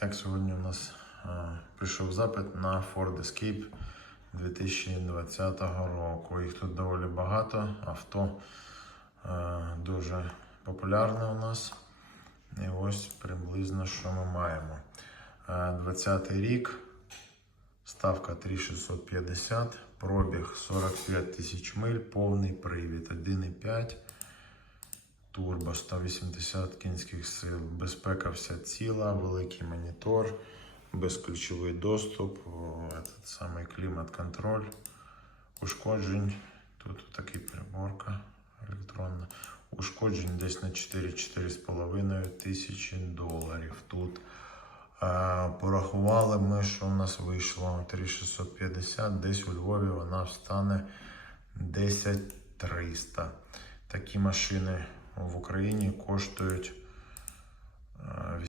Так, сьогодні у нас е, прийшов запит на Ford Escape 2020 року. Їх тут доволі багато. Авто е, дуже популярне у нас. І ось приблизно що ми маємо. Е, 20 рік, ставка 3650, пробіг 45 тисяч миль, повний привід 1,5. Турбо 180 кінських сил, безпека вся ціла, великий монітор, безключовий доступ, этот самий клімат-контроль, ушкоджень. Тут такий приборка електронна. Ушкоджень десь на 4-4,5 тисячі доларів. Тут а, порахували ми, що у нас вийшло 3650, десь у Львові вона встане 10300. Такі машини в Україні коштують